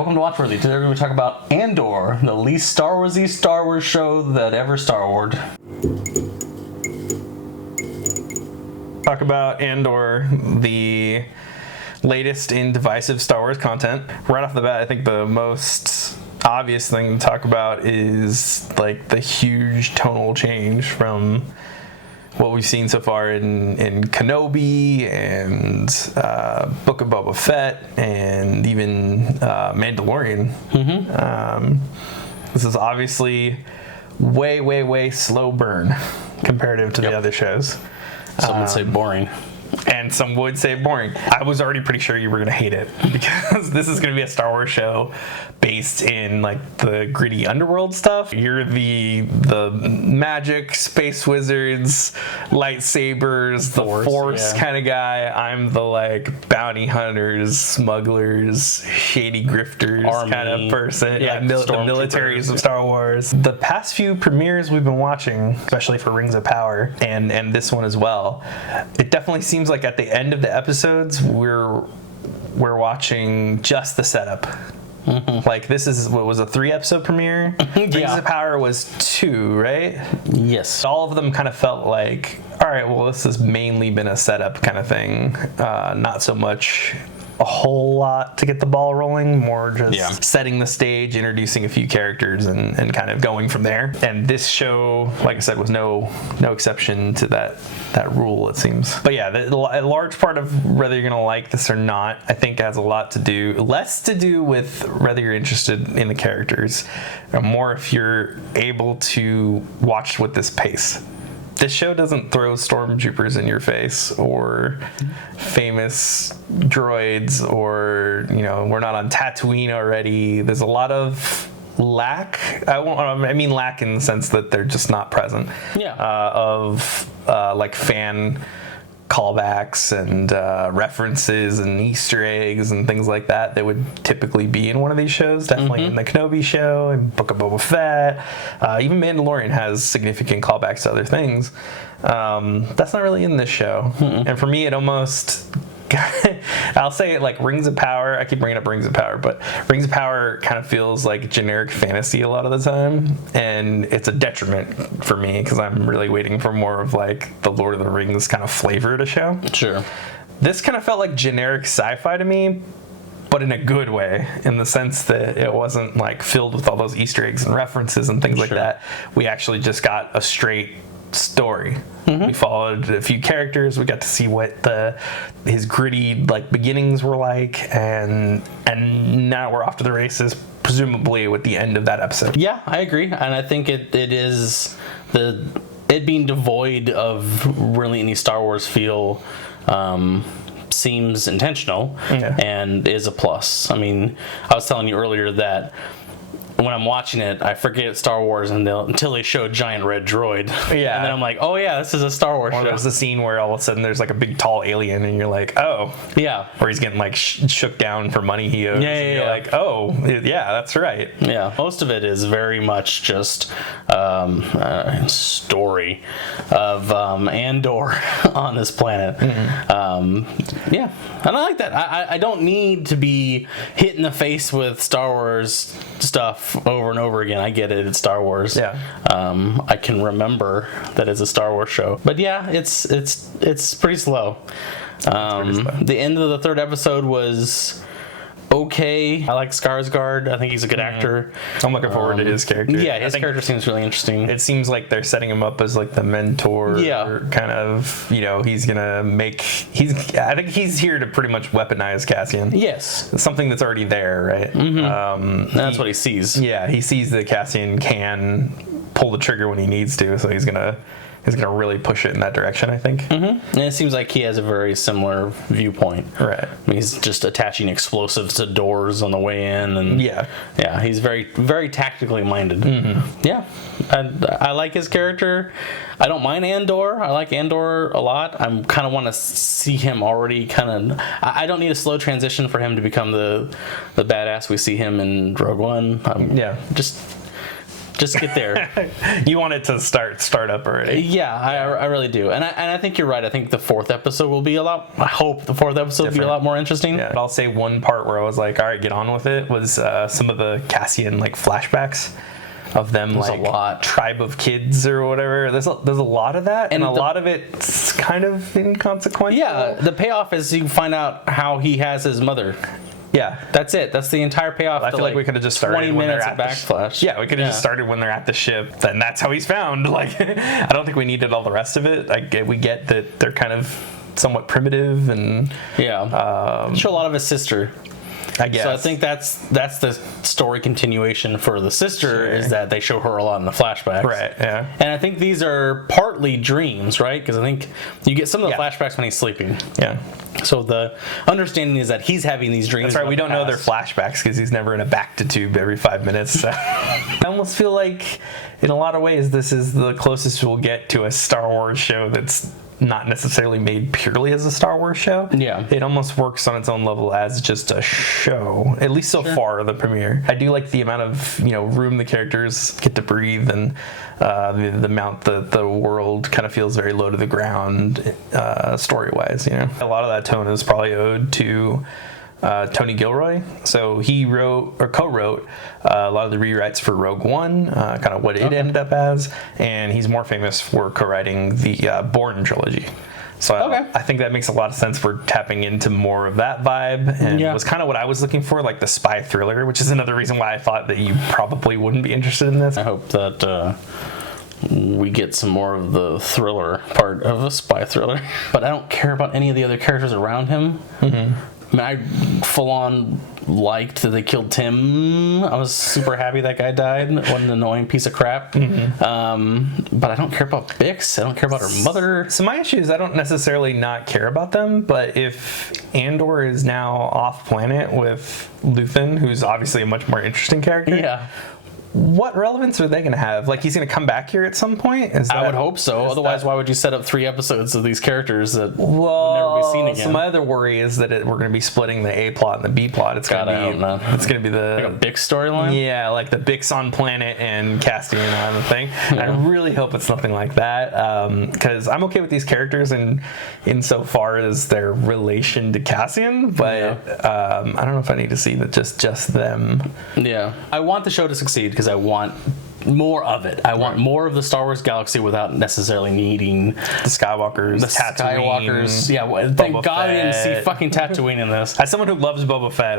welcome to Watchworthy. Today we're going to talk about Andor, the least Star Wars-y Star Wars show that ever Star Wars. Talk about Andor, the latest in divisive Star Wars content. Right off the bat, I think the most obvious thing to talk about is like the huge tonal change from what we've seen so far in Kenobi and Book of Boba Fett and even Mandalorian. This is obviously way slow burn comparative to the other shows. Some would say boring. And some would say boring. I was already pretty sure you were going to hate it because this is going to be a Star Wars show based in like the gritty underworld stuff. You're the magic, space wizards, lightsabers, the force kind of guy. I'm the like bounty hunters, smugglers, shady grifters kind of person. Yeah, the militaries of Star Wars. The past few premieres we've been watching, especially for Rings of Power and this one as well, it definitely seems like at the end of the episodes we're watching just the setup. Like this is what was a 3-episode premiere. Rings of Power was 2, right? Yes. All of them kind of felt like, all right, well, this has mainly been a setup kind of thing, not so much a whole lot to get the ball rolling, more just setting the stage, introducing a few characters, and kind of going from there. And this show, like I said, was no exception to that rule, it seems. But yeah, a large part of whether you're gonna like this or not, I think has a lot to do, less to do with whether you're interested in the characters, or more if you're able to watch with this pace. This show doesn't throw stormtroopers in your face or famous droids or, we're not on Tatooine already. There's a lot of lack. I mean lack in the sense that they're just not present. Of like fan callbacks and references and Easter eggs and things like that would typically be in one of these shows. Definitely in the Kenobi show and Book of Boba Fett. Even Mandalorian has significant callbacks to other things. That's not really in this show. And for me, it almost... I'll say it like Rings of Power. I keep bringing up Rings of Power, but Rings of Power kind of feels like generic fantasy a lot of the time, and it's a detriment for me because I'm really waiting for more of like the Lord of the Rings kind of flavor to show. Sure. This kind of felt like generic sci-fi to me, but in a good way, in the sense that it wasn't like filled with all those Easter eggs and references and things like that. We actually just got a straight story. We followed a few characters. We got to see what his gritty like beginnings were like, and now we're off to the races, presumably with the end of that episode. Yeah, I agree, and I think it is it being devoid of really any Star Wars feel. Seems intentional and is a plus. I mean, I was telling you earlier that when I'm watching it, I forget Star Wars until they show a giant red droid. Yeah. And then I'm like, oh yeah, this is a Star Wars show. There's the scene where all of a sudden there's like a big tall alien and you're like, oh. Yeah. Or he's getting like shook down for money he owes. And you're like, oh, yeah, that's right. Yeah. Most of it is very much just story of Andor on this planet. Yeah. And I like that. I don't need to be hit in the face with Star Wars stuff over and over again. I get it. It's Star Wars. Yeah. I can remember that it's a Star Wars show. But yeah, it's pretty slow. The end of the 3rd episode was okay. I like Skarsgård. I think he's a good actor. I'm looking forward to his character. Yeah, his character seems really interesting. It seems like they're setting him up as like the mentor. Kind of, he's gonna I think he's here to pretty much weaponize Cassian. Yes. It's something that's already there, right? That's what he sees. Yeah, he sees that Cassian can pull the trigger when he needs to, so he's gonna really push it in that direction, I think. And it seems like he has a very similar viewpoint. Right. I mean, he's just attaching explosives to doors on the way in, and he's very, very tactically minded. Yeah, and I like his character. I don't mind Andor. I like Andor a lot. I kind of want to see him already kind of... I don't need a slow transition for him to become the badass we see him in Rogue One. Just Just get there. You want it to start up already. Yeah, I really do. And I think you're right. I think the fourth episode will be I hope the fourth episode will be a lot more interesting. Yeah. But I'll say one part where I was like, all right, get on with it, was some of the Cassian like flashbacks of them. There's like a lot. Tribe of kids or whatever. There's a lot of that, and a lot of it's kind of inconsequential. Yeah, the payoff is you find out how he has his mother. Yeah, that's it. That's the entire payoff. I feel like we could have just started 20 minutes of backflash. Yeah, we could have just started when they're at the ship. Then that's how he's found. Like, I don't think we needed all the rest of it. We get that they're kind of somewhat primitive and show a lot of his sister. I guess. So I think that's the story continuation for the sister is that they show her a lot in the flashbacks. Right, yeah. And I think these are partly dreams, right? Because I think you get some of the flashbacks when he's sleeping. Yeah. So the understanding is that he's having these dreams. That's right, we don't know they're flashbacks because he's never in a back-to-tube every 5 minutes. So. I almost feel like, in a lot of ways, this is the closest we'll get to a Star Wars show that's not necessarily made purely as a Star Wars show. Yeah. It almost works on its own level as just a show, at least so far, the premiere. I do like the amount of, room the characters get to breathe, and the amount the world kind of feels very low to the ground story-wise, A lot of that tone is probably owed to Tony Gilroy. So he wrote or co-wrote a lot of the rewrites for Rogue One, kind of what it ended up as, and he's more famous for co-writing the Bourne trilogy. So I think that makes a lot of sense for tapping into more of that vibe, and it was kind of what I was looking for, like the spy thriller, which is another reason why I thought that you probably wouldn't be interested in this. I hope that we get some more of the thriller part of a spy thriller, but I don't care about any of the other characters around him. Mm-hmm. I mean, I full-on liked that they killed Tim. I was super happy that guy died. What an annoying piece of crap. Mm-hmm. But I don't care about Bix. I don't care about her mother. So my issue is I don't necessarily not care about them, but if Andor is now off-planet with Luthen, who's obviously a much more interesting character, what relevance are they going to have? Like, he's going to come back here at some point? I would hope so. Otherwise, why would you set up 3 episodes of these characters that will never be seen again? So my other worry is that we're going to be splitting the A plot and the B plot. It's going to be the like a Bix storyline. Yeah, like the Bix on planet and Castian on the thing. Yeah. I really hope it's nothing like that, because I'm okay with these characters and insofar as their relation to Cassian, but I don't know if I need to see that just them. Yeah, I want the show to succeed, because I want more of it. I want more of the Star Wars galaxy without necessarily needing the Skywalkers, Skywalkers. Thank God I didn't see fucking Tatooine in this. As someone who loves Boba Fett,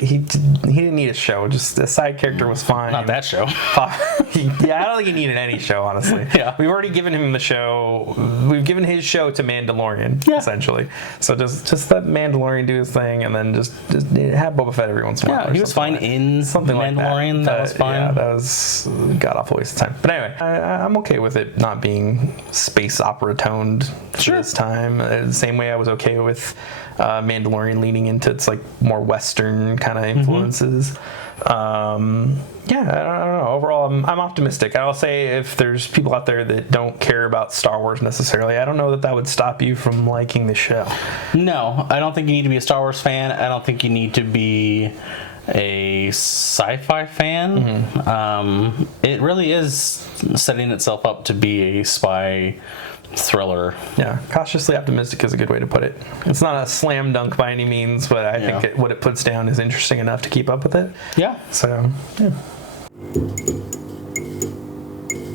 he didn't need a show. Just a side character was fine. Not that show. I don't think he needed any show, honestly. Yeah, we've already given him the show. We've given his show to Mandalorian, essentially. So just let Mandalorian do his thing, and then just have Boba Fett every once in a while. Yeah, he was fine in something Mandalorian. That was fine. Yeah, that was god awful waste of time. But anyway, I'm okay with it not being space opera toned this time. The same way I was okay with Mandalorian leaning into its like more Western kind of influences. I don't know. Overall, I'm optimistic. I'll say if there's people out there that don't care about Star Wars necessarily, I don't know that would stop you from liking the show. No, I don't think you need to be a Star Wars fan. I don't think you need to be a sci-fi fan. Mm-hmm. It really is setting itself up to be a spy thriller. Yeah, cautiously optimistic is a good way to put it. It's not a slam dunk by any means, but I think what it puts down is interesting enough to keep up with it. Yeah. So, yeah.